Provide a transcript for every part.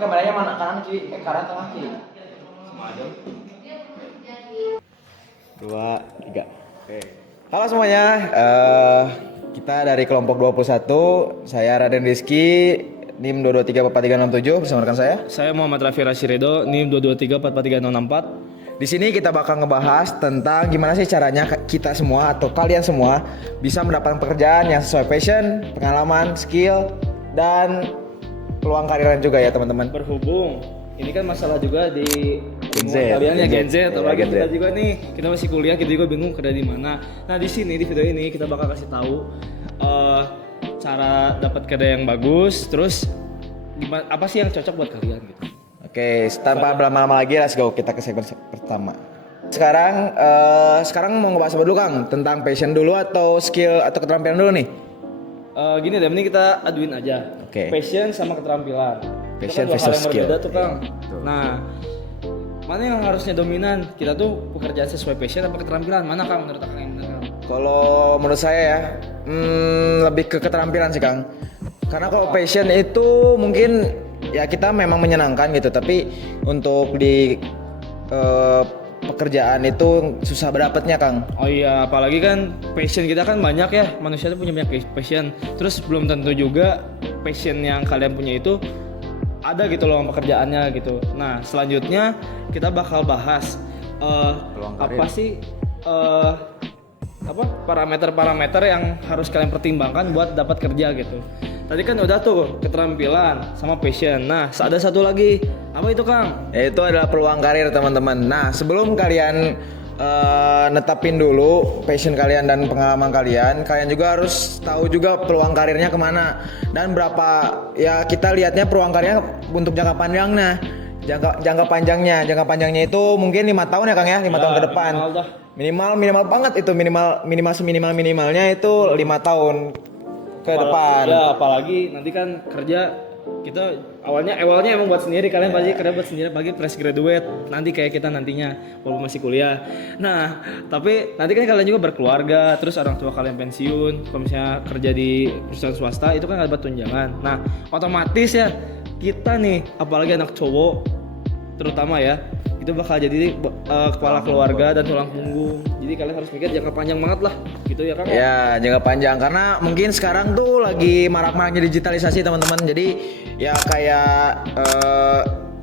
kameranya mana kanan kiri? Kanan tengah kiri. Sama aja. 2, 3. Oke. Halo semuanya, kita dari kelompok 21. Saya Raden Rizky, NIM 2234367 bersama rekan saya. Saya Muhammad Rafi Rashiredo, NIM 223443064. Di sini kita bakal ngebahas tentang gimana sih caranya kita semua atau kalian semua bisa mendapatkan pekerjaan yang sesuai passion, pengalaman, skill, dan peluang kariran juga ya teman-teman. Berhubung ini kan masalah juga di Gen Z, kalian ya Gen Gen Z, Z. apalagi Iya, Gen kita Z. juga nih, kita masih kuliah, kita juga bingung kerja di mana. Nah di sini di video ini kita bakal kasih tahu cara dapat kerja yang bagus, terus gimana, apa sih yang cocok buat kalian gitu. Oke, tanpa berlama-lama lagi, let's go kita ke segmen pertama. Sekarang mau ngebahas apa dulu Kang? Tentang passion dulu atau skill atau keterampilan dulu nih? Gini deh, mending kita aduin aja. Oke. Passion sama keterampilan. Passion Itu kan dua hal versus yang skill. berbeda tuh Kang. Iya, betul. Nah, mana yang harusnya dominan? Kita tuh pekerjaan sesuai passion apa keterampilan? Mana Kang menurut Kang yang benar Kang? Kalau menurut saya ya, lebih ke keterampilan sih Kang. Karena kalau passion itu mungkin ya kita memang menyenangkan gitu, tapi untuk di pekerjaan itu susah berdapatnya Kang. Oh iya, apalagi kan passion kita kan banyak ya, manusia tuh punya banyak passion. Terus belum tentu juga passion yang kalian punya itu ada gitu loh pekerjaannya gitu. Nah selanjutnya kita bakal bahas Peluang apa karir. sih parameter-parameter yang harus kalian pertimbangkan buat dapat kerja gitu. Tadi kan udah tuh keterampilan sama passion. Nah ada satu lagi, apa itu Kang? Itu adalah peluang karir teman-teman. Nah sebelum kalian netapin dulu passion kalian dan pengalaman kalian juga harus tahu juga peluang karirnya kemana dan berapa. Ya kita lihatnya peluang karirnya untuk jangka panjang. Nah jangka panjangnya itu mungkin 5 tahun ya Kang ya, 5 tahun ke depan. Minimal banget itu, minimalnya itu 5 tahun ke depan. Ya apalagi nanti kan kerja kita awalnya emang buat sendiri, kalian pasti kerja buat sendiri bagi fresh graduate nanti kayak kita nantinya walaupun masih kuliah. Nah tapi nanti kan kalian juga berkeluarga, terus orang tua kalian pensiun, kalau misalnya kerja di perusahaan swasta itu kan ada tunjangan. Nah otomatis ya kita nih apalagi anak cowok terutama ya itu bakal jadi kepala keluarga dan tulang punggung. Jadi kalian harus mikir jangka panjang banget lah gitu ya Kang. Ya jangka panjang karena mungkin sekarang tuh lagi marak-maraknya digitalisasi teman-teman. Jadi ya kayak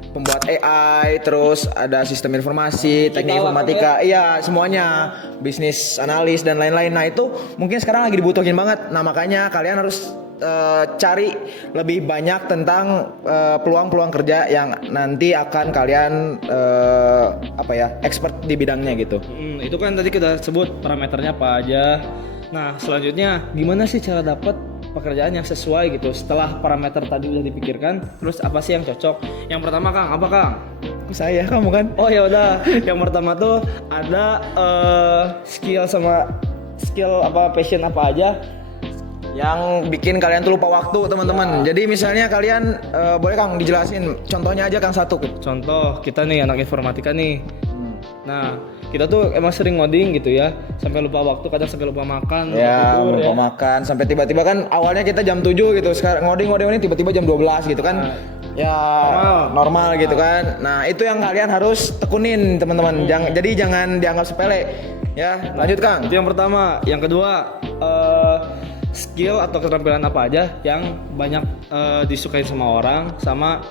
pembuat AI, terus ada sistem informasi, teknik informatika, iya semuanya, bisnis analis dan lain-lain. Nah itu mungkin sekarang lagi dibutuhin banget. Nah makanya kalian harus cari lebih banyak tentang peluang-peluang kerja yang nanti akan kalian expert di bidangnya gitu. Itu kan tadi kita sebut parameternya apa aja. Nah selanjutnya gimana sih cara dapat pekerjaan yang sesuai gitu setelah parameter tadi udah dipikirkan, terus apa sih yang cocok? Yang pertama Kang, apa Kang? Saya kamu kan? Oh ya udah, yang pertama tuh ada skill apa passion apa aja Yang bikin kalian tuh lupa waktu teman-teman. Jadi misalnya kalian boleh Kang dijelasin contohnya aja Kang satu. Contoh kita nih anak informatika nih. Nah kita tuh emang sering ngoding gitu ya, sampai lupa waktu, kadang sampai lupa makan, Ya, tidur, lupa makan sampai tiba-tiba kan awalnya kita jam 7 gitu. Sekarang ngoding ini tiba-tiba jam 12 gitu kan. Ya normal gitu kan. Nah, itu yang kalian harus tekunin teman-teman. Jadi jangan dianggap sepele. Ya, lanjut Kang. Itu yang pertama. Yang kedua skill atau keterampilan apa aja yang banyak disukai sama orang, sama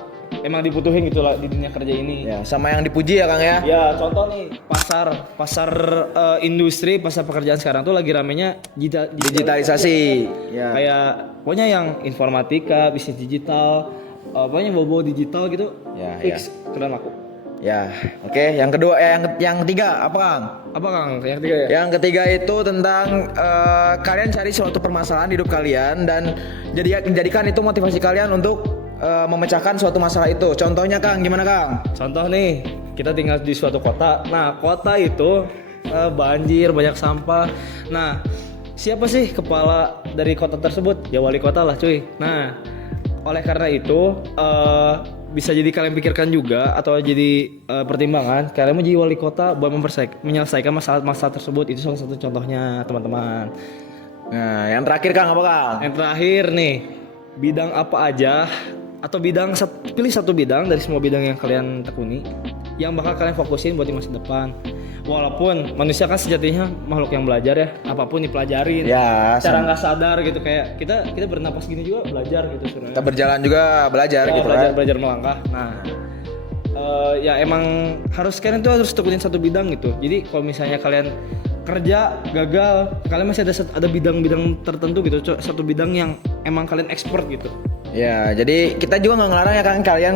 emang dibutuhin gitu lah di dunia kerja ini. Ya, sama yang dipuji ya Kang ya. Ya contoh nih pasar industri, pasar pekerjaan sekarang tuh lagi ramenya Digitalisasi. Ya. Kayak pokoknya yang informatika, bisnis digital, pokoknya bobo digital gitu. Ya, Fix keren aku. Ya, oke. Yang kedua, yang ketiga apa Kang? Apa Kang? Yang ketiga ya? Yang ketiga itu tentang kalian cari suatu permasalahan di hidup kalian dan jadikan itu motivasi kalian untuk memecahkan suatu masalah itu. Contohnya Kang, gimana Kang? Contoh nih, kita tinggal di suatu kota. Nah, kota itu banjir, banyak sampah. Nah, siapa sih kepala dari kota tersebut? Ya wali kota lah cuy. Nah, oleh karena itu bisa jadi kalian pikirkan juga atau jadi pertimbangan kalian mau jadi wali kota buat menyelesaikan masalah-masalah tersebut. Itu salah satu contohnya teman-teman. Nah, yang terakhir Kang apa Kang? Yang terakhir nih, bidang apa aja atau pilih satu bidang dari semua bidang yang kalian tekuni yang bakal kalian fokusin buat di masa depan. Walaupun manusia kan sejatinya makhluk yang belajar ya, apapun dipelajarin. Ya, Cara nggak sadar gitu, kayak kita bernapas gini juga belajar gitu sebenarnya. kita berjalan juga belajar Ya, gitu belajar kan. belajar melangkah. Nah, ya emang kalian tuh harus tekunin satu bidang gitu. Jadi kalau misalnya kalian kerja gagal, kalian masih ada bidang-bidang tertentu gitu, satu bidang yang emang kalian expert gitu. Ya, jadi kita juga nggak ngelarang ya kan kalian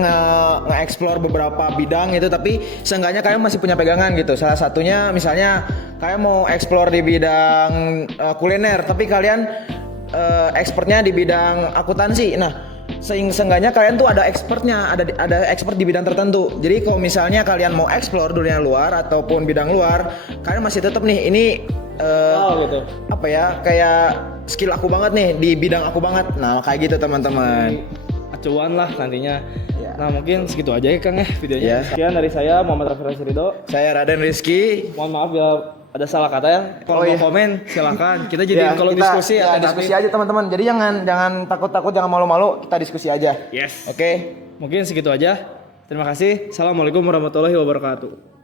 nge-explore beberapa bidang gitu, tapi seenggaknya kalian masih punya pegangan gitu. Salah satunya misalnya kalian mau explore di bidang kuliner, tapi kalian expertnya di bidang akuntansi. Nah, seenggaknya kalian tuh ada expertnya, ada expert di bidang tertentu. Jadi kalau misalnya kalian mau explore dunia luar ataupun bidang luar, kalian masih tetap nih ini Gitu. apa ya, kayak skill aku banget nih di bidang aku banget. Nah, kayak gitu teman-teman. Acuan lah nantinya. Ya. Nah, mungkin segitu aja ya Kang ya videonya. Ya. Sekian dari saya Muhammad Rafi Ridho. Saya Raden Rizky. Mohon maaf ya ada salah kata ya. Kalau mau komen silakan. Kita jadi kalau kita- diskusi ya, ada diskusi aja teman-teman. Jadi jangan takut-takut, jangan malu-malu, kita diskusi aja. Yes. Oke. Mungkin segitu aja. Terima kasih. Assalamualaikum warahmatullahi wabarakatuh.